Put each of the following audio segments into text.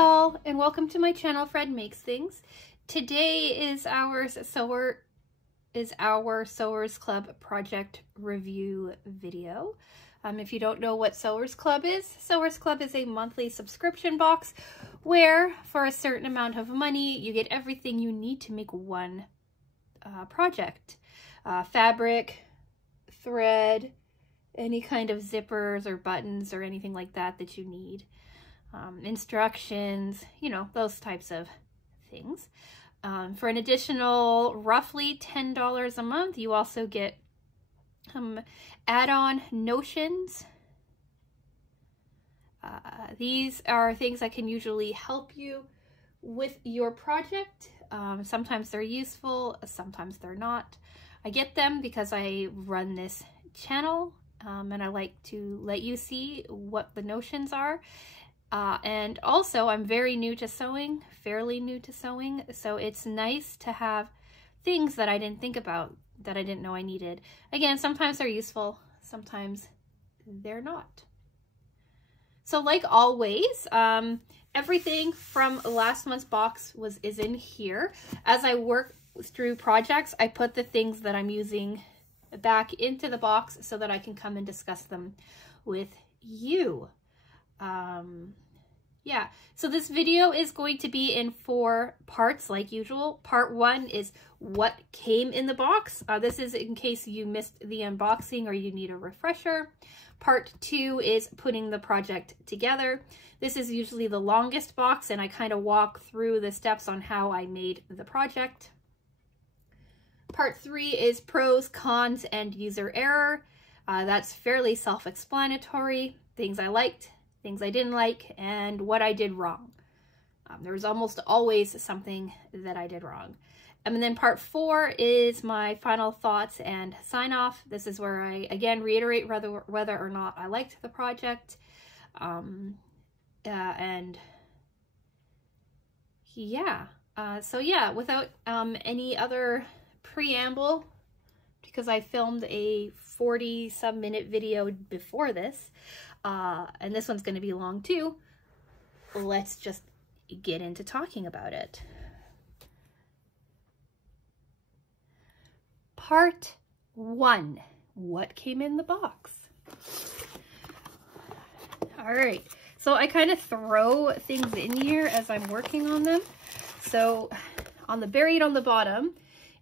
y'all, and welcome to my channel, Fred Makes Things. Today is our Sewers Club project review video. If you don't know what Sewers Club is a monthly subscription box where for a certain amount of money you get everything you need to make one project. Fabric, thread, any kind of zippers or buttons or anything like that that you need. Instructions, you know, those types of things. For an additional roughly $10 a month, you also get add-on notions. These are things that can usually help you with your project. Sometimes they're useful, sometimes they're not. I get them because I run this channel and I like to let you see what the notions are. And also I'm very new to sewing, fairly new to sewing, so it's nice to have things that I didn't think about, that I didn't know I needed. Again, sometimes they're useful, sometimes they're not. So like always, everything from last month's box is in here. As I work through projects, I put the things that I'm using back into the box so that I can come and discuss them with you. Yeah, so this video is going to be in 4 parts like usual. Part 1 is what came in the box. This is in case you missed the unboxing or you need a refresher. Part 2 is putting the project together. This is usually the longest box and I kind of walk through the steps on how I made the project. Part 3 is pros, cons, and user error. That's fairly self-explanatory. Things I liked, things I didn't like, and what I did wrong. There's almost always something that I did wrong. And then part 4 is my final thoughts and sign off. This is where I again reiterate whether or not I liked the project. And yeah, so yeah, without any other preamble, because I filmed a 40-some minute video before this, and this one's going to be long too, let's just get into talking about it. Part 1, what came in the box? All right, so I kind of throw things in here as I'm working on them. So buried on the bottom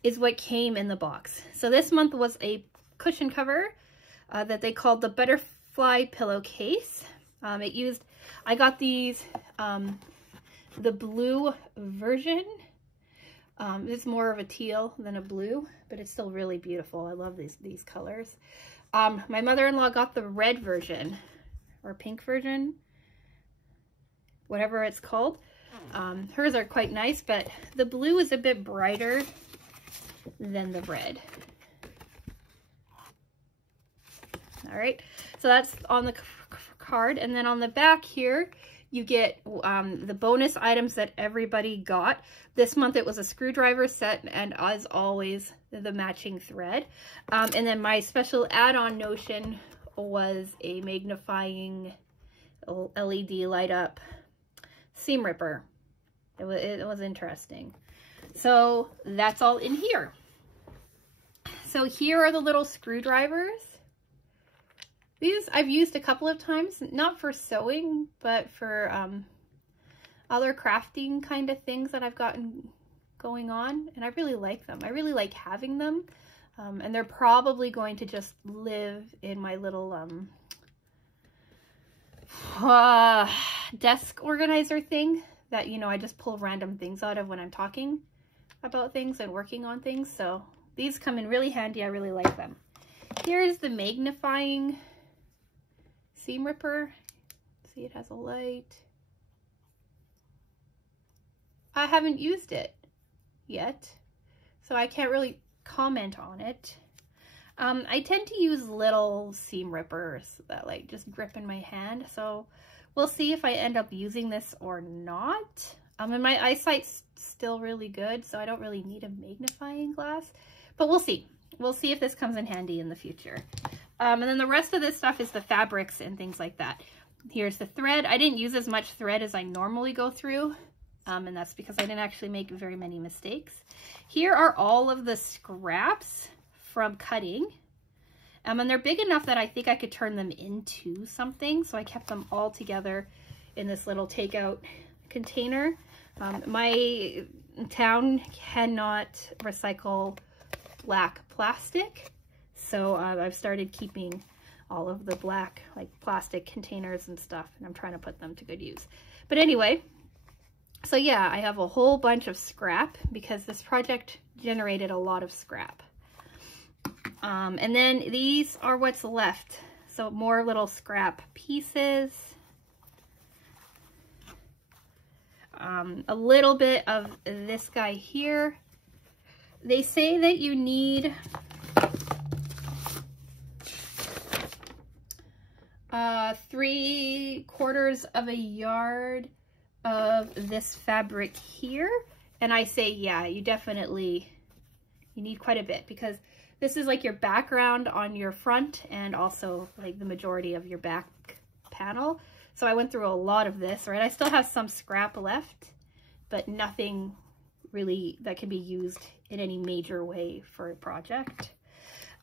is what came in the box. So this month was a cushion cover that they called the Butterfly Pillowcase. I got these, the blue version. It's more of a teal than a blue, but it's still really beautiful. I love these colors. My mother-in-law got the red version, or pink version, whatever it's called. Hers are quite nice, but the blue is a bit brighter than the red. All right, so that's on the card, and then on the back here you get the bonus items that everybody got. This month it was a screwdriver set, and as always the matching thread, and then my special add-on notion was a magnifying LED light up seam ripper. It was interesting. So that's all in here. So here are the little screwdrivers. These I've used a couple of times, not for sewing, but for other crafting kind of things that I've gotten going on, and I really like them. I really like having them, and they're probably going to just live in my little desk organizer thing that, you know, I just pull random things out of when I'm talking about things and working on things. So these come in really handy. I really like them. Here's the magnifying seam ripper. See, it has a light. I haven't used it yet, so I can't really comment on it. I tend to use little seam rippers that like just grip in my hand, so we'll see if I end up using this or not. And my eyesight's still really good, so I don't really need a magnifying glass, but we'll see. We'll see if this comes in handy in the future. And then the rest of this stuff is the fabrics and things like that. Here's the thread. I didn't use as much thread as I normally go through, and that's because I didn't actually make very many mistakes. Here are all of the scraps from cutting, and they're big enough that I think I could turn them into something, so I kept them all together in this little takeout container. My town cannot recycle black plastic, so I've started keeping all of the black like plastic containers and stuff, and I'm trying to put them to good use. But anyway, so yeah, I have a whole bunch of scrap because this project generated a lot of scrap. And then these are what's left. So more little scrap pieces. A little bit of this guy here. They say that you need 3/4 of a yard of this fabric here, and I say yeah, you need quite a bit, because this is like your background on your front and also like the majority of your back panel. So I went through a lot of this, right? I still have some scrap left, but nothing really that can be used in any major way for a project.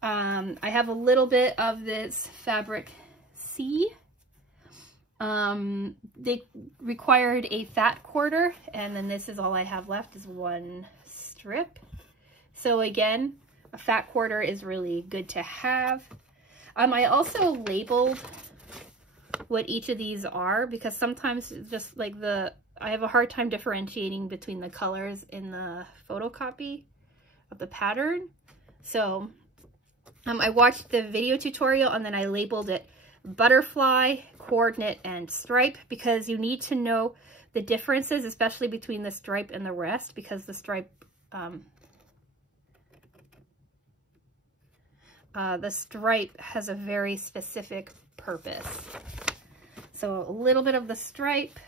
I have a little bit of this fabric C. They required a fat quarter, and then this is all I have left is one strip. So again, a fat quarter is really good to have. I also labeled what each of these are, because sometimes just like I have a hard time differentiating between the colors in the photocopy of the pattern. So I watched the video tutorial and then I labeled it butterfly, coordinate, and stripe, because you need to know the differences, especially between the stripe and the rest, because the stripe has a very specific purpose. So a little bit of the stripe,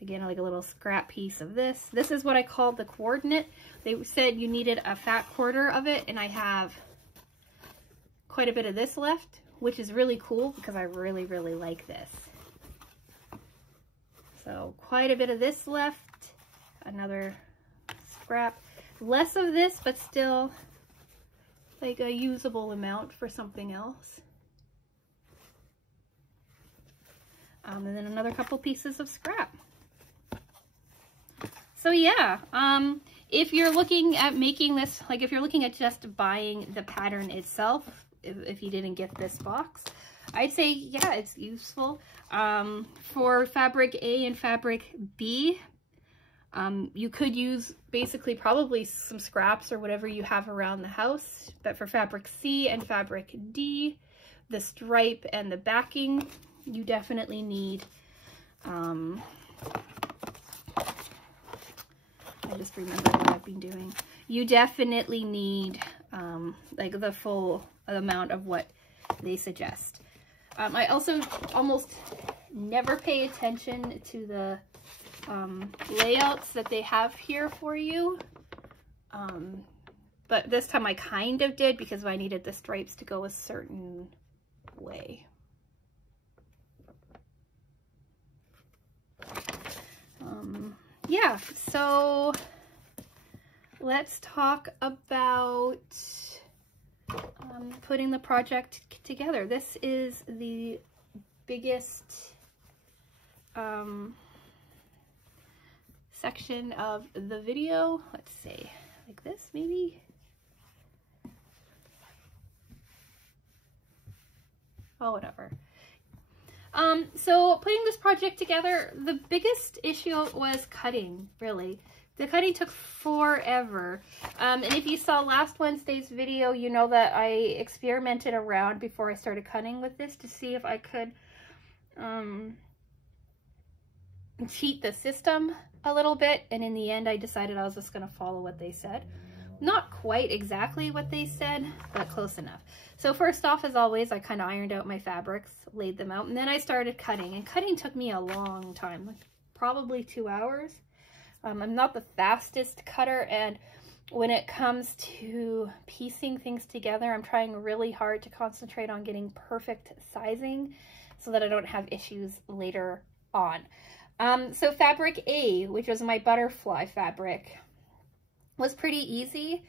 again, like a little scrap piece of this. This is what I called the coordinate. They said you needed a fat quarter of it, and I have quite a bit of this left, which is really cool because I really, really like this. So quite a bit of this left, another scrap. Less of this, but still like a usable amount for something else. And then another couple pieces of scrap. So yeah, if you're looking at making this, like if you're looking at just buying the pattern itself, if you didn't get this box, I'd say yeah, it's useful. For fabric A and fabric B, you could use basically probably some scraps or whatever you have around the house. But for fabric C and fabric D, the stripe and the backing, you definitely need, I just remembered what I've been doing. You definitely need like the full amount of what they suggest. I also almost never pay attention to the layouts that they have here for you. But this time I kind of did, because I needed the stripes to go a certain way. Yeah, so let's talk about putting the project together. This is the biggest section of the video. Let's say like this, maybe. Oh, whatever. So putting this project together, the biggest issue was cutting, really. The cutting took forever. And if you saw last Wednesday's video, you know that I experimented around before I started cutting with this to see if I could cheat the system a little bit. And in the end, I decided I was just going to follow what they said. Not quite exactly what they said, but close enough. So first off, as always, I kind of ironed out my fabrics, laid them out, and then I started cutting. And cutting took me a long time, like probably 2 hours. I'm not the fastest cutter, and when it comes to piecing things together, I'm trying really hard to concentrate on getting perfect sizing. so that I don't have issues later on. So fabric A, which was my butterfly fabric, was pretty easy.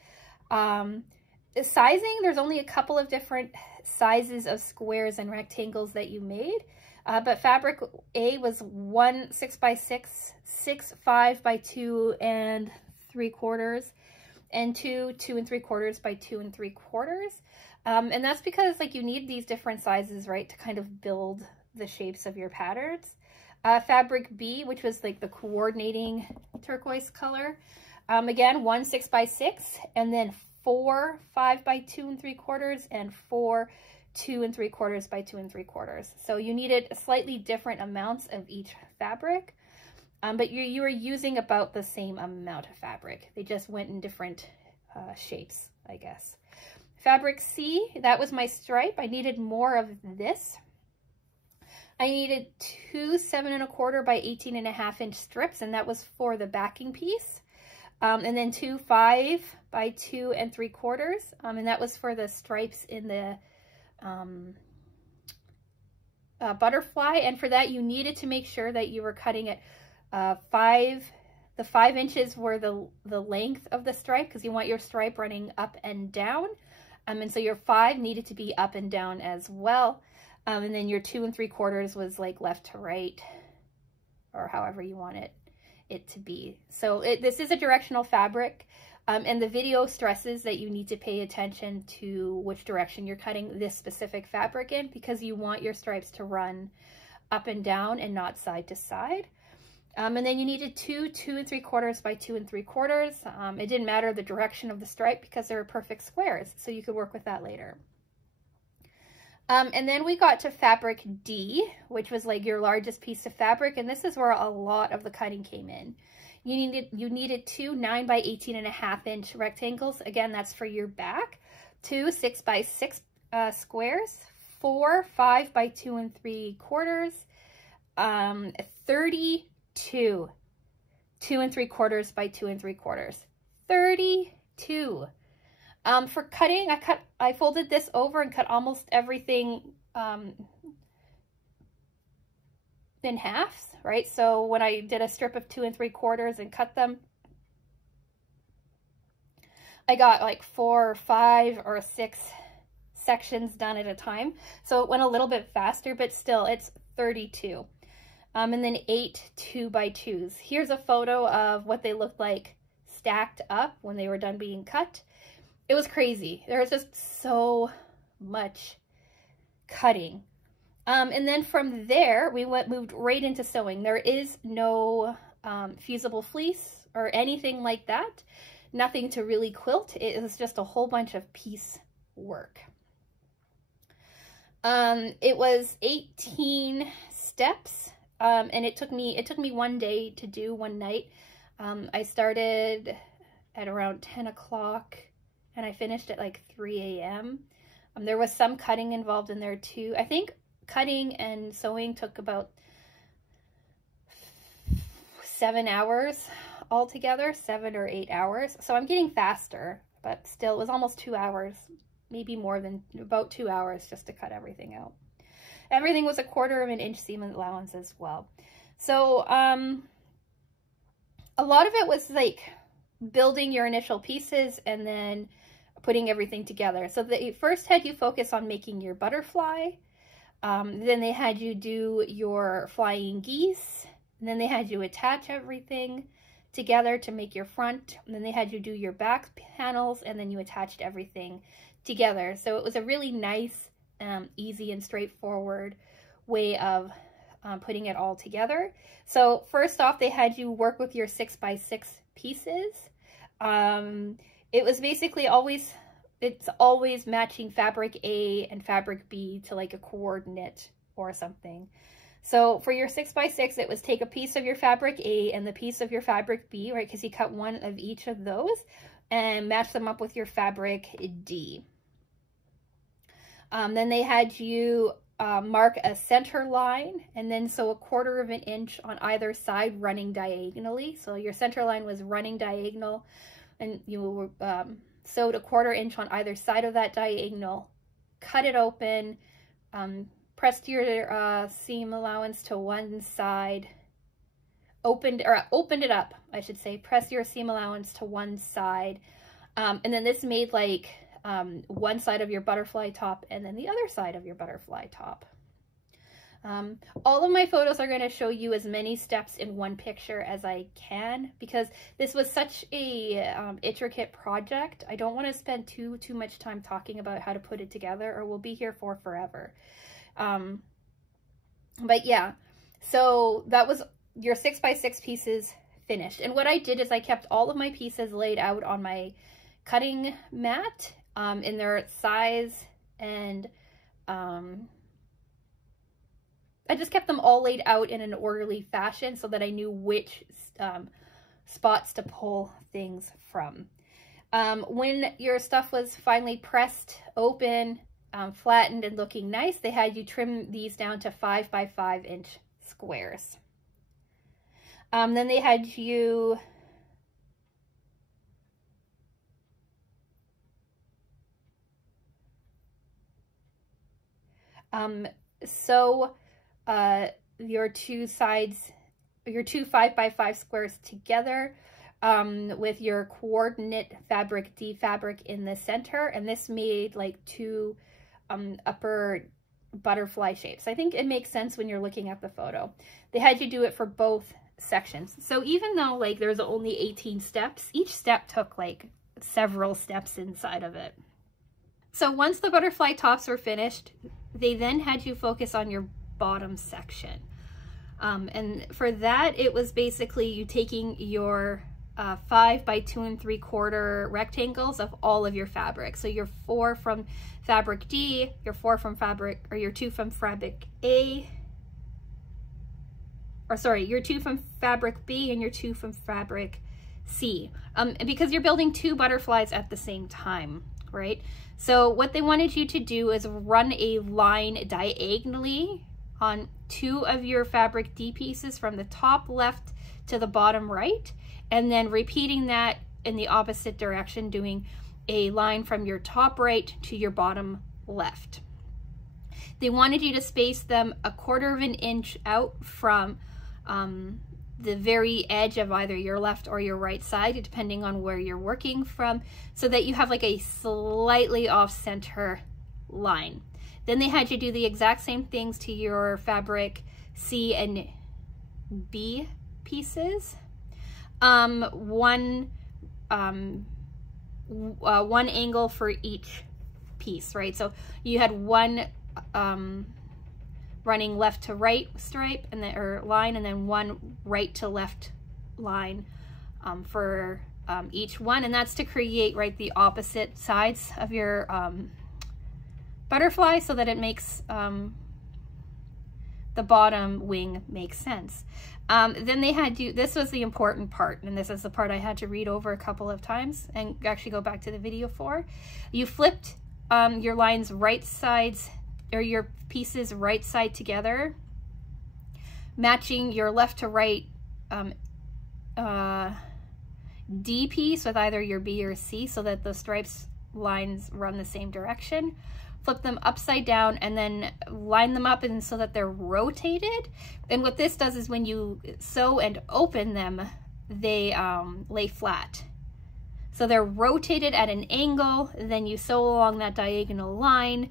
The sizing, there's only a couple of different sizes of squares and rectangles that you made, but fabric A was 1 6x6, 6 5x2 3/4, and 2 2 3/4 by 2 3/4. And that's because like you need these different sizes, right, to kind of build the shapes of your patterns. Fabric B, which was like the coordinating turquoise color, again 1 6x6, and then 4 5x2 3/4, and 4 2 3/4 by 2 3/4. So you needed slightly different amounts of each fabric, but you were using about the same amount of fabric. They just went in different shapes, I guess. Fabric C, that was my stripe. I needed more of this. I needed 2 7 1/4 by 18 1/2 inch strips, and that was for the backing piece. And then 2 5 by 2 3/4, and that was for the stripes in the butterfly. And for that, you needed to make sure that you were cutting it the 5 inches were the length of the stripe, because you want your stripe running up and down. And so your 5 needed to be up and down as well. And then your 2 3/4 was like left to right, or however you want it to be. So this is a directional fabric, and the video stresses that you need to pay attention to which direction you're cutting this specific fabric in, because you want your stripes to run up and down and not side to side. And then you needed 2 2 3/4 by 2 3/4. It didn't matter the direction of the stripe because they were perfect squares, so you could work with that later. And then we got to fabric D, which was like your largest piece of fabric, and this is where a lot of the cutting came in. You needed 2 9 by 18 1/2 inch rectangles. Again, that's for your back. 2 6 by 6 squares. 4 5 by 2 3/4. 32 2 3/4 by 2 3/4. 32. For cutting, I folded this over and cut almost everything in halves, right? So when I did a strip of 2 3/4 and cut them, I got like 4 or 5 or 6 sections done at a time. So it went a little bit faster, but still it's 32. And then 8 2x2s. Here's a photo of what they looked like stacked up when they were done being cut. It was crazy. There was just so much cutting. And then from there, we moved right into sewing. There is no fusible fleece or anything like that. Nothing to really quilt. It was just a whole bunch of piece work. It was 18 steps, and it took me 1 day to do, one night. I started at around 10 o'clock. And I finished at like 3 a.m. There was some cutting involved in there too. I think cutting and sewing took about 7 hours altogether, 7 or 8 hours. So I'm getting faster, but still it was almost 2 hours, maybe more than about 2 hours just to cut everything out. Everything was 1/4 of an inch seam allowance as well. So a lot of it was like building your initial pieces and then putting everything together. So they first had you focus on making your butterfly, then they had you do your flying geese, and then they had you attach everything together to make your front, and then they had you do your back panels, and then you attached everything together. So it was a really nice, easy and straightforward way of putting it all together. So first off, they had you work with your 6x6 pieces. It was basically it's always matching fabric A and fabric B to like a coordinate or something. So for your 6x6, it was take a piece of your fabric A and the piece of your fabric B, right? Because you cut one of each of those and match them up with your fabric D. Then they had you mark a center line and then sew 1/4 of an inch on either side running diagonally. So your center line was running diagonal, and you sewed 1/4 inch on either side of that diagonal, cut it open, pressed your seam allowance to one side, opened it up, I should say, press your seam allowance to one side, and then this made like one side of your butterfly top and then the other side of your butterfly top. All of my photos are going to show you as many steps in one picture as I can, because this was such a intricate project. I don't want to spend too much time talking about how to put it together, or we'll be here for forever. But yeah, so that was your 6x6 pieces finished. And what I did is I kept all of my pieces laid out on my cutting mat in their size, and I just kept them all laid out in an orderly fashion so that I knew which spots to pull things from. When your stuff was finally pressed open, flattened, and looking nice, they had you trim these down to 5 by 5 inch squares. Then they had you sew your two sides, your two 5 by 5 squares together with your coordinate fabric D fabric in the center, and this made like two upper butterfly shapes. I think it makes sense when you're looking at the photo. They had you do it for both sections. So even though like there's only 18 steps, each step took like several steps inside of it. So once the butterfly tops were finished, they then had you focus on your bottom section. And for that, it was basically you taking your 5 by 2 3/4 rectangles of all of your fabric. So your 4 from fabric D, your 4 from fabric, or your 2 from fabric A, or sorry, your 2 from fabric B and your 2 from fabric C. Because you're building two butterflies at the same time, right? So what they wanted you to do is run a line diagonally on 2 of your fabric D pieces from the top left to the bottom right, and then repeating that in the opposite direction, doing a line from your top right to your bottom left. They wanted you to space them 1/4 of an inch out from the very edge of either your left or your right side, depending on where you're working from, so that you have like a slightly off center line. Then they had you do the exact same things to your fabric C and B pieces. One angle for each piece, right? So you had one running left to right stripe and then or line, and then one right to left line for each one, and that's to create right the opposite sides of your butterfly, so that it makes the bottom wing make sense. Then they had you, this was the important part, and this is the part I had to read over a couple of times and actually go back to the video for. You flipped your lines right sides, or your pieces right side together, matching your left to right D piece with either your B or C, so that the stripes lines run the same direction. Flip them upside down and then line them up and so that they're rotated. And what this does is when you sew and open them, they lay flat. So they're rotated at an angle, then you sew along that diagonal line,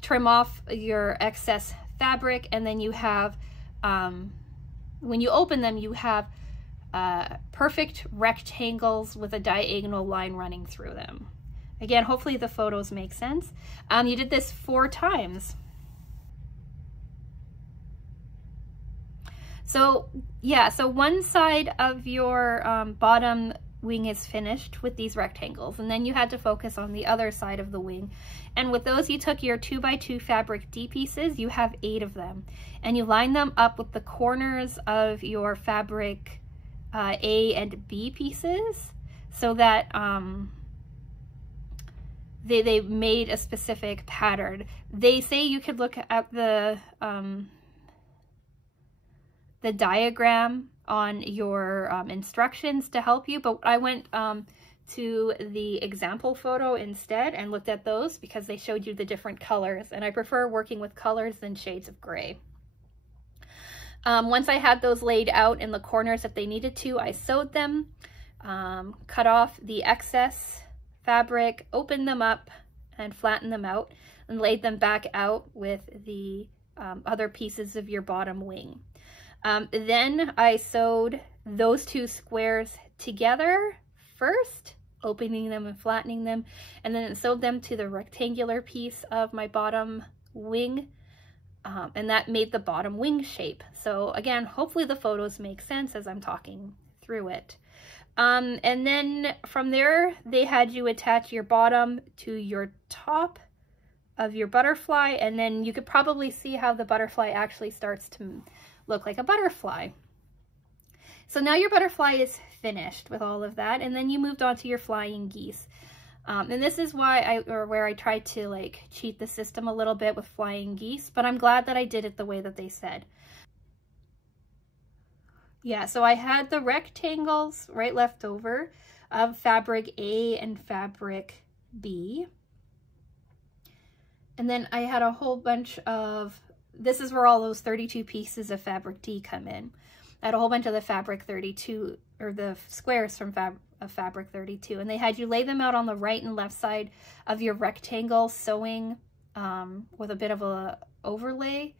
trim off your excess fabric, and then you have, when you open them, you have perfect rectangles with a diagonal line running through them. Again, hopefully the photos make sense. You did this 4 times. So yeah, so one side of your bottom wing is finished with these rectangles, and then you had to focus on the other side of the wing. And with those, you took your 2 by 2 fabric D pieces, you have 8 of them, and you line them up with the corners of your fabric A and B pieces, so that they made a specific pattern. They say you could look at the diagram on your instructions to help you, but I went to the example photo instead and looked at those because they showed you the different colors, and I prefer working with colors than shades of gray. Once I had those laid out in the corners if they needed to, I sewed them, cut off the excess fabric, opened them up and flattened them out, and laid them back out with the other pieces of your bottom wing. Then I sewed those two squares together first, opening them and flattening them, and then sewed them to the rectangular piece of my bottom wing, and that made the bottom wing shape. So again, hopefully the photos make sense as I'm talking through it. And then from there, they had you attach your bottom to your top of your butterfly, and then you could probably see how the butterfly actually starts to look like a butterfly. So now your butterfly is finished with all of that, and then you moved on to your flying geese. And this is where I tried to like cheat the system a little bit with flying geese, but I'm glad that I did it the way that they said. Yeah, so I had the rectangles right left over of fabric A and fabric B. And then I had a whole bunch of, this is where all those 32 pieces of fabric D come in. I had a whole bunch of the fabric 32, or the squares from fabric 32, and they had you lay them out on the right and left side of your rectangle, sewing with a bit of a overlay?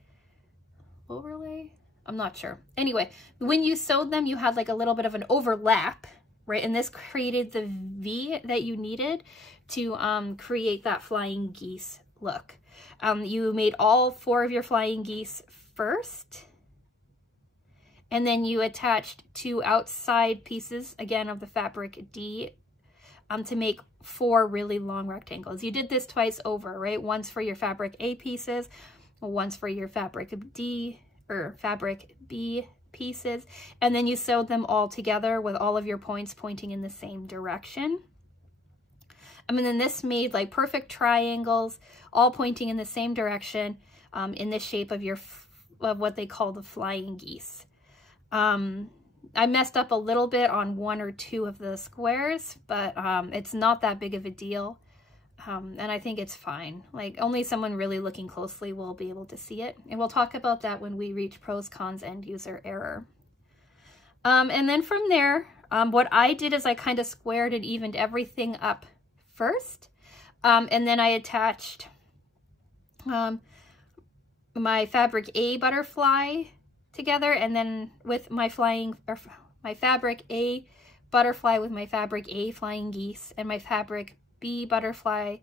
I'm not sure. Anyway, when you sewed them, you had like a little bit of an overlap, right? And this created the V that you needed to create that flying geese look. You made all 4 of your flying geese first, and then you attached 2 outside pieces, again, of the fabric D to make 4 really long rectangles. You did this twice over, right? Once for your fabric A pieces, once for your fabric D or fabric B pieces, and then you sewed them all together with all of your points pointing in the same direction. And then this made like perfect triangles, all pointing in the same direction in the shape of what they call the flying geese. I messed up a little bit on 1 or 2 of the squares, but it's not that big of a deal. And I think it's fine. Like, only someone really looking closely will be able to see it. And we'll talk about that when we reach pros, cons, and user error. And then from there, what I did is I kind of squared and evened everything up first. And then I attached my fabric A butterfly together, and then with my fabric A butterfly with my fabric A flying geese, and my fabric B butterfly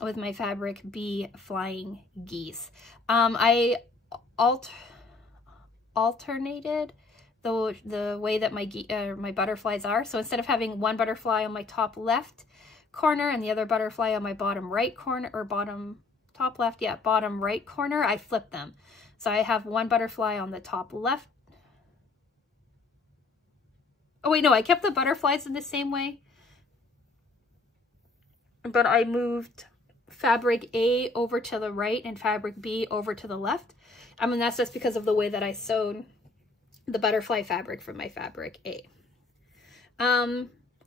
with my fabric B flying geese. I alternated the way that my butterflies are. So instead of having one butterfly on my top left corner and the other butterfly on my bottom right corner, or bottom right corner, I flip them. So I have one butterfly on the top left. Oh wait, no, I kept the butterflies in the same way, but I moved fabric A over to the right and fabric B over to the left. I mean, that's just because of the way that I sewed the butterfly fabric from my fabric A.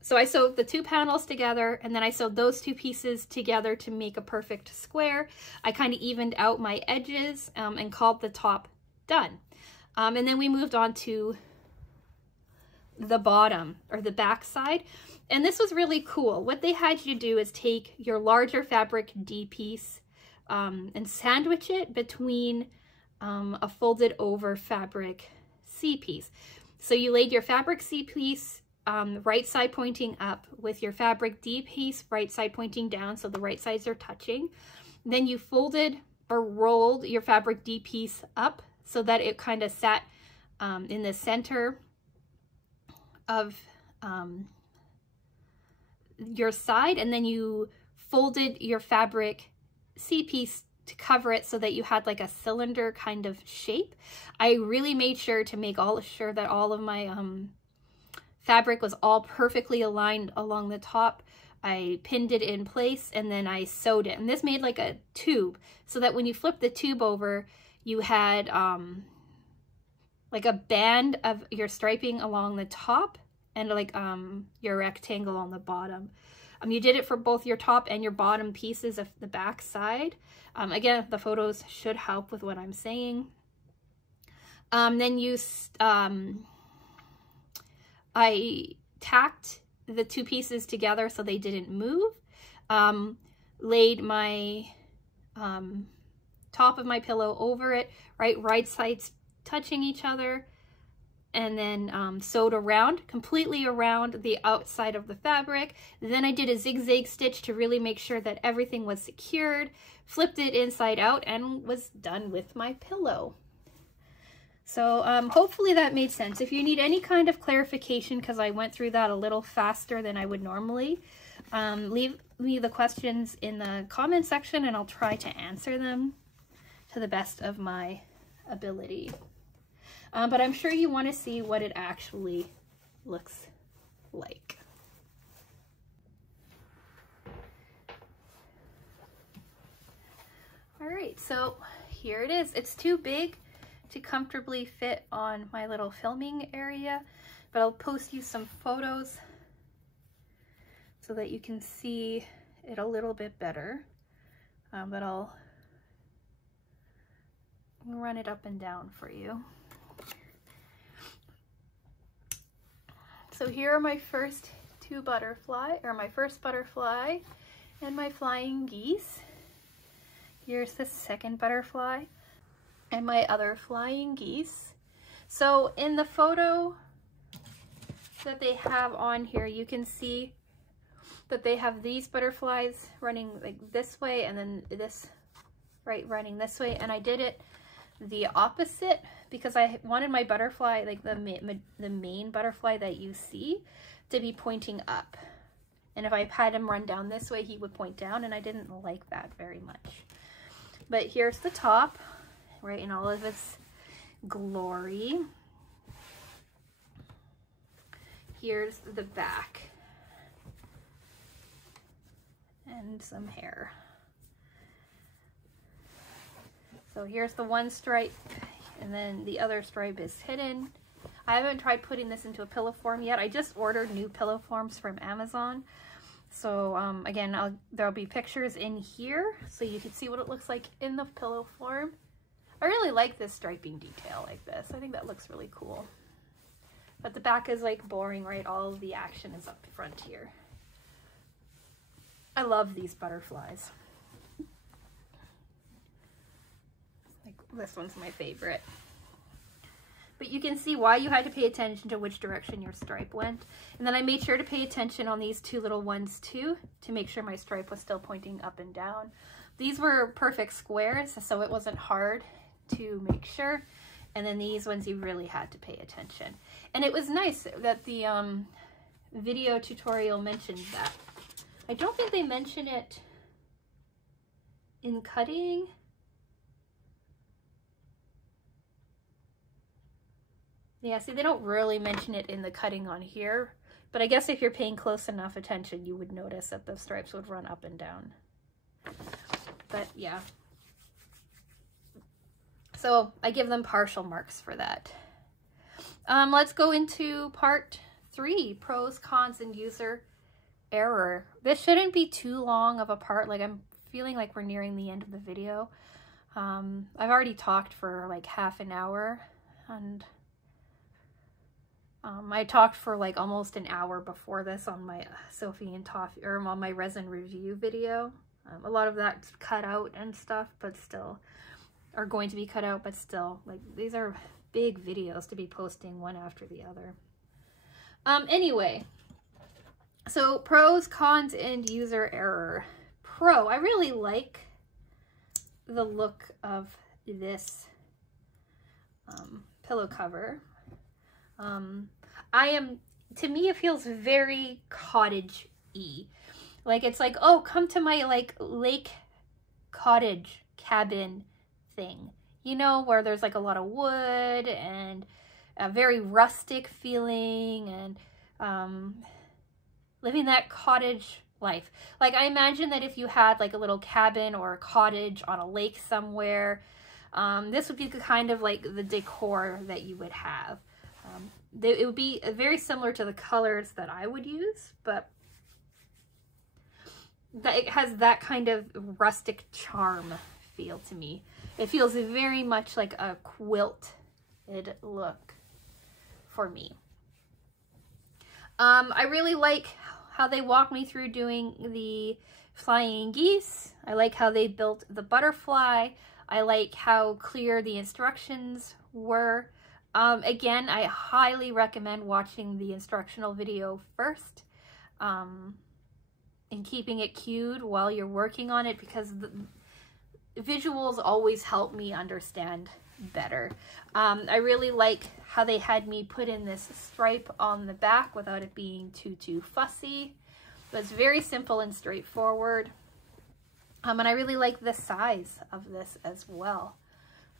So I sewed the 2 panels together, and then I sewed those 2 pieces together to make a perfect square. I kind of evened out my edges and called the top done. And then we moved on to the bottom, or the back side. And this was really cool. What they had you do is take your larger fabric D piece and sandwich it between a folded over fabric C piece. So you laid your fabric C piece right side pointing up with your fabric D piece right side pointing down, so the right sides are touching. Then you folded or rolled your fabric D piece up so that it kind of sat in the center of your side, and then you folded your fabric C piece to cover it so that you had like a cylinder kind of shape. I really made sure to make sure that all of my fabric was all perfectly aligned along the top. I pinned it in place, and then I sewed it. And this made like a tube, so that when you flip the tube over, you had like a band of your striping along the top, and like your rectangle on the bottom. You did it for both your top and your bottom pieces of the back side. Again, the photos should help with what I'm saying. Then I tacked the two pieces together so they didn't move. Laid my top of my pillow over it, right sides touching each other, and then sewed around, completely around the outside of the fabric. Then I did a zigzag stitch to really make sure that everything was secured, flipped it inside out, and was done with my pillow. So hopefully that made sense. If you need any kind of clarification, because I went through that a little faster than I would normally, leave me the questions in the comment section and I'll try to answer them to the best of my ability. But I'm sure you want to see what it actually looks like. All right, so here it is. It's too big to comfortably fit on my little filming area, but I'll post you some photos so that you can see it a little bit better. But I'll run it up and down for you. So here are my first two butterfly, or my first butterfly and my flying geese. Here's the second butterfly and my other flying geese. So in the photo that they have on here, you can see that they have these butterflies running like this way, and then this running this way, and I did it the opposite because I wanted my butterfly, like the main butterfly that you see, to be pointing up. And if I had him run down this way, he would point down, and I didn't like that very much. But here's the top, right, in all of its glory. Here's the back. And some hair. So here's the one stripe, and then the other stripe is hidden. I haven't tried putting this into a pillow form yet. I just ordered new pillow forms from Amazon. So again, there'll be pictures in here so you can see what it looks like in the pillow form. I really like this striping detail like this. I think that looks really cool. But the back is like boring, right? All of the action is up front here. I love these butterflies. Like this one's my favorite. But you can see why you had to pay attention to which direction your stripe went. And then I made sure to pay attention on these two little ones too, to make sure my stripe was still pointing up and down. These were perfect squares, so it wasn't hard to make sure. And then these ones you really had to pay attention. And it was nice that the video tutorial mentioned that. I don't think they mention it in cutting. Yeah, see, they don't really mention it in the cutting on here, but I guess if you're paying close enough attention, you would notice that the stripes would run up and down. But yeah. So I give them partial marks for that. Let's go into part 3, pros, cons, and user error. This shouldn't be too long of a part. Like, I'm feeling like we're nearing the end of the video. I've already talked for like half an hour, and I talked for like almost an hour before this on my Sophie and Toffee, or on my resin review video. A lot of that's cut out and stuff, but still, are going to be cut out, but still, like, these are big videos to be posting one after the other. Anyway, so pros, cons, and user error. Pro, I really like the look of this pillow cover. To me, it feels very cottage-y. Like, it's like, oh, come to my, like, lake cottage cabin thing. You know, where there's, like, a lot of wood and a very rustic feeling, and living that cottage life. Like, I imagine that if you had, like, a little cabin or a cottage on a lake somewhere, this would be the kind of, like, the decor that you would have. it would be very similar to the colors that I would use, but it has that kind of rustic charm feel to me. It feels very much like a quilted look for me. I really like how they walk me through doing the flying geese. I like how they built the butterfly. I like how clear the instructions were. Again, I highly recommend watching the instructional video first and keeping it cued while you're working on it, because the visuals always help me understand better. I really like how they had me put in this stripe on the back without it being too fussy. But it's very simple and straightforward. And I really like the size of this as well.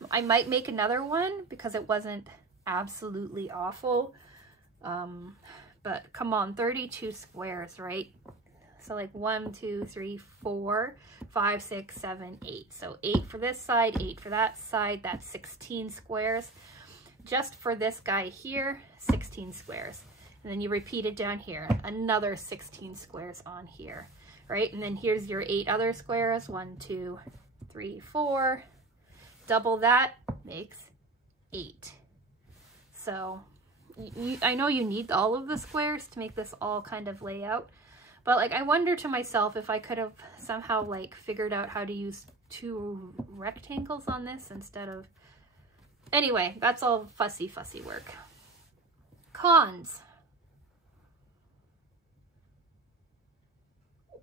I might make another one because it wasn't absolutely awful. But come on, 32 squares, right? So like 1, 2, 3, 4, 5, 6, 7, 8. So 8 for this side, 8 for that side. That's 16 squares. Just for this guy here, 16 squares. And then you repeat it down here, another 16 squares on here, right? And then here's your 8 other squares, 1, 2, 3, 4. Double that makes 8. So I know you need all of the squares to make this all kind of lay out. But like, I wonder to myself if I could have somehow like figured out how to use 2 rectangles on this instead of... Anyway, that's all fussy work. Cons.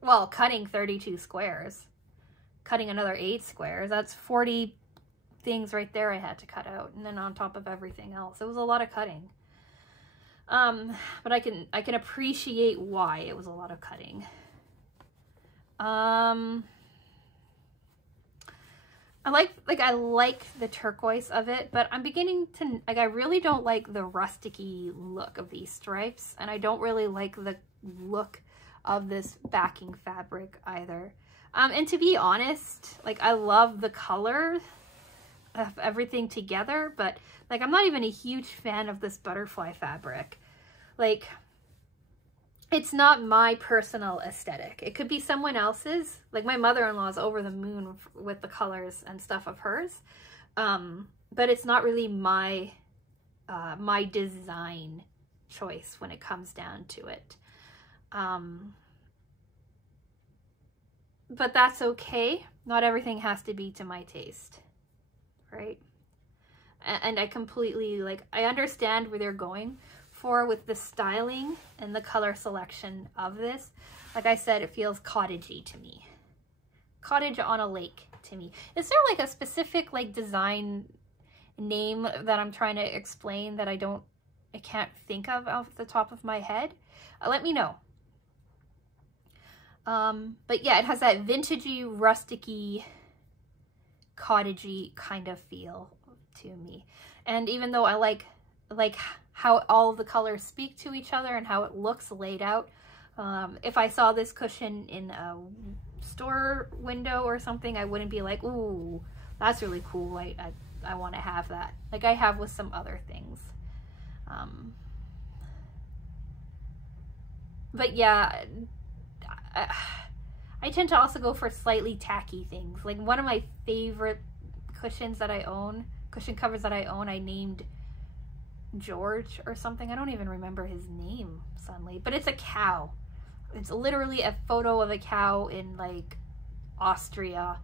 Well, cutting 32 squares. Cutting another 8 squares. That's 40 things right there I had to cut out. And then on top of everything else. It was a lot of cutting. But I can appreciate why it was a lot of cutting. I like the turquoise of it, but I'm beginning to, like, I really don't like the rusticy look of these stripes, and I don't really like the look of this backing fabric either. And to be honest, like, I love the color of everything together, but like, I'm not even a huge fan of this butterfly fabric. Like, it's not my personal aesthetic. It could be someone else's. Like, my mother-in-law is over the moon with the colors and stuff of hers. But it's not really my my design choice when it comes down to it. But that's okay. Not everything has to be to my taste, right? And I completely, like, I understand where they're going for with the styling and the color selection of this. Like I said, it feels cottagey to me. Cottage on a lake to me. Is there like a specific like design name that I'm trying to explain that I can't think of off the top of my head? Let me know. But yeah, it has that vintagey, rusticy, cottagey kind of feel to me. And even though I like how all the colors speak to each other and how it looks laid out, if I saw this cushion in a store window or something, I wouldn't be like, ooh, that's really cool, I want to have that, like I have with some other things. But yeah, I tend to also go for slightly tacky things. Like, one of my favorite cushions that I own, cushion covers that I own, I named George or something. I don't even remember his name suddenly, but it's a cow. It's literally a photo of a cow in like Austria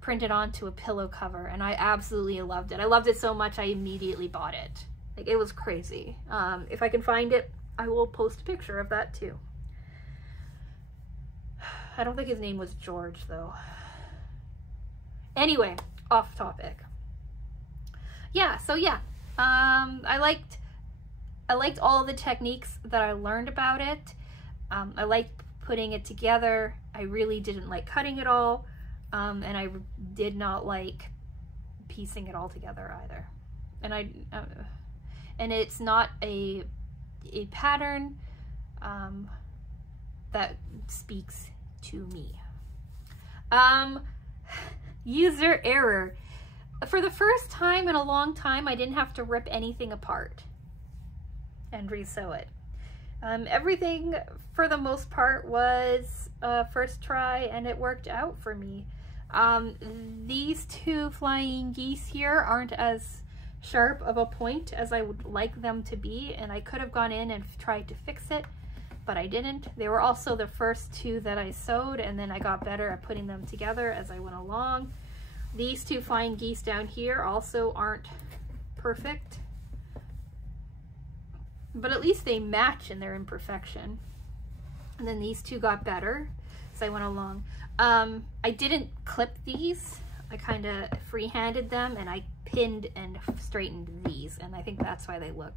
printed onto a pillow cover, and I absolutely loved it. I loved it so much I immediately bought it. Like, it was crazy. If I can find it, I will post a picture of that too. I don't think his name was George though. Anyway, off topic. Yeah, so yeah. I liked all the techniques that I learned about it. I liked putting it together. I really didn't like cutting it all. And I did not like piecing it all together either. And it's not a pattern that speaks to me. User error. For the first time in a long time, I didn't have to rip anything apart. and resew it. Everything for the most part was first try, and it worked out for me. These two flying geese here aren't as sharp of a point as I would like them to be, and I could have gone in and tried to fix it, but I didn't. They were also the first two that I sewed, and then I got better at putting them together as I went along. These two flying geese down here also aren't perfect, but at least they match in their imperfection. And then these two got better as I went along. I didn't clip these. I kind of free-handed them, and I pinned and straightened these, and I think that's why they look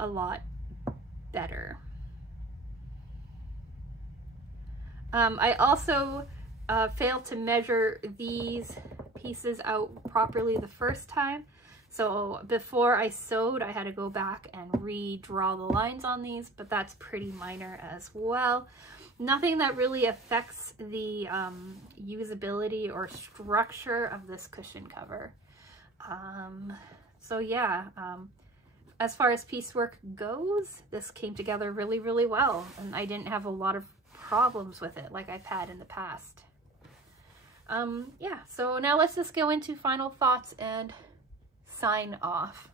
a lot better. I also failed to measure these pieces out properly the first time. So before I sewed, I had to go back and redraw the lines on these, but that's pretty minor as well. Nothing that really affects the usability or structure of this cushion cover. So yeah, as far as piecework goes, this came together really, really well, and I didn't have a lot of problems with it like I've had in the past. Yeah, so now let's just go into final thoughts and sign off.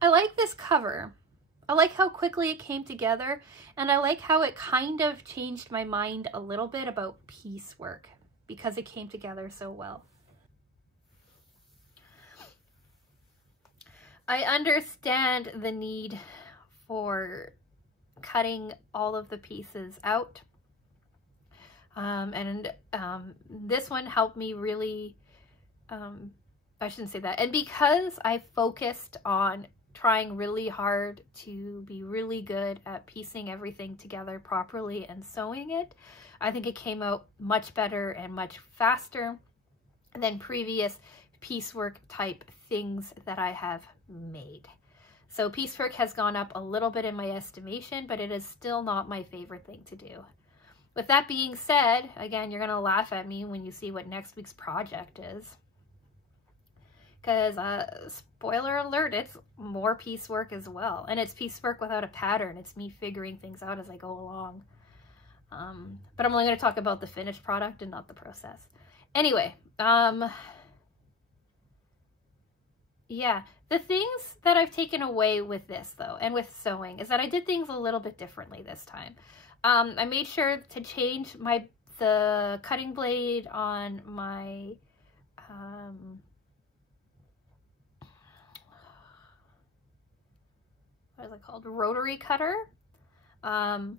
I like this cover. I like how quickly it came together, and I like how it kind of changed my mind a little bit about piecework because it came together so well. I understand the need for cutting all of the pieces out. This one helped me really, I shouldn't say that. And because I focused on trying really hard to be really good at piecing everything together properly and sewing it, I think it came out much better and much faster than previous piecework type things that I have made. So piecework has gone up a little bit in my estimation, but it is still not my favorite thing to do. With that being said, again, you're gonna laugh at me when you see what next week's project is. Because, spoiler alert, it's more piecework as well. And it's piecework without a pattern. It's me figuring things out as I go along. But I'm only going to talk about the finished product and not the process. Anyway, yeah. The things that I've taken away with this, though, and with sewing, is that I did things a little bit differently this time. I made sure to change the cutting blade on my... what is it called? Rotary cutter. And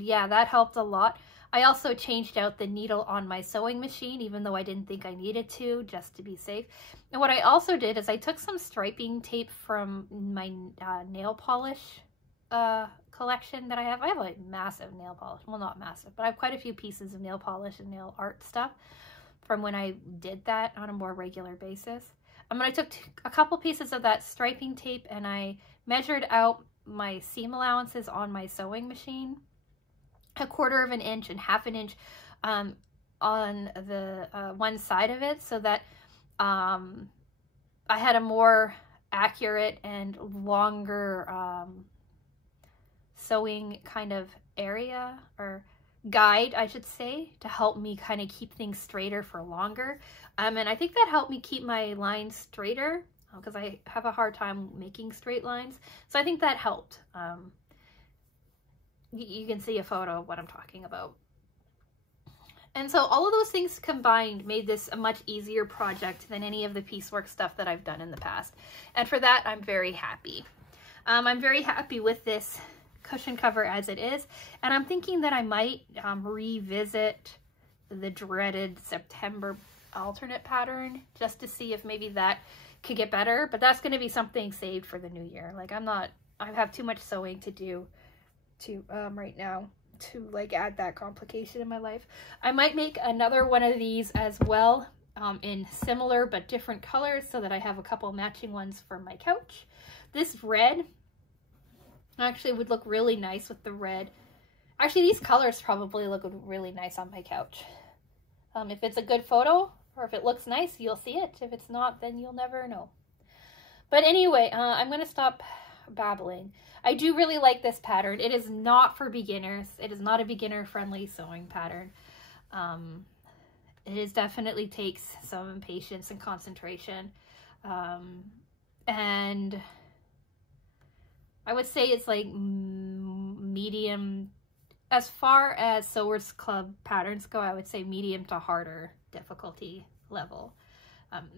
yeah, that helped a lot. I also changed out the needle on my sewing machine, even though I didn't think I needed to, just to be safe. And what I also did is I took some striping tape from my nail polish collection that I have. I have a massive nail polish. Well, not massive, but I have quite a few pieces of nail polish and nail art stuff from when I did that on a more regular basis. I took a couple pieces of that striping tape and I measured out my seam allowances on my sewing machine, 1/4 of an inch and 1/2 inch on the one side of it, so that I had a more accurate and longer sewing kind of area, or guide, I should say, to help me kind of keep things straighter for longer. And I think that helped me keep my lines straighter because I have a hard time making straight lines. So I think that helped. You can see a photo of what I'm talking about. And so all of those things combined made this a much easier project than any of the piecework stuff that I've done in the past. And for that, I'm very happy. I'm very happy with this cushion cover as it is, and I'm thinking that I might revisit the dreaded September alternate pattern just to see if maybe that could get better, but that's going to be something saved for the new year. Like I have too much sewing to do right now to like add that complication in my life. I might make another one of these as well in similar but different colors so that I have a couple matching ones for my couch. This red actually would look really nice with the red. Actually, these colors probably look really nice on my couch. If it's a good photo or if it looks nice, you'll see it. If it's not, then you'll never know. But anyway, I'm going to stop babbling. I do really like this pattern. It is not for beginners. It is not a beginner-friendly sewing pattern. It definitely takes some patience and concentration. And I would say it's like medium, as far as Sewers Club patterns go, I would say medium to harder difficulty level.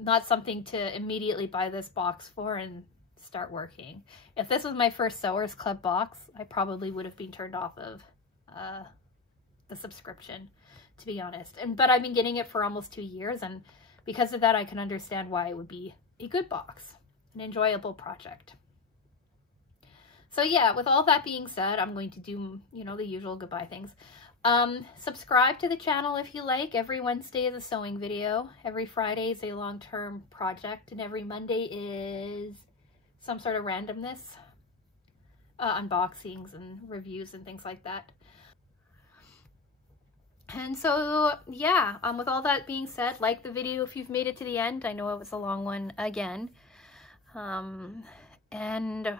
Not something to immediately buy this box for and start working. If this was my first Sewers Club box, I probably would have been turned off of the subscription, to be honest. But I've been getting it for almost 2 years, and because of that, I can understand why it would be a good box, an enjoyable project. So yeah, with all that being said, I'm going to do, you know, the usual goodbye things. Subscribe to the channel if you like. Every Wednesday is a sewing video. Every Friday is a long-term project. And every Monday is some sort of randomness. Unboxings and reviews and things like that. And so, yeah, with all that being said, like the video if you've made it to the end. I know it was a long one again. And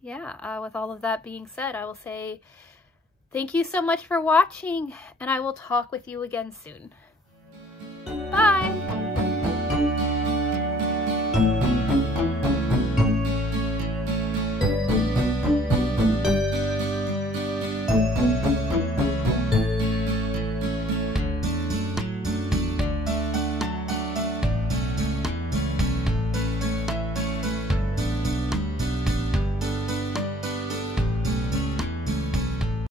yeah, with all of that being said, I will say thank you so much for watching, and I will talk with you again soon. Bye!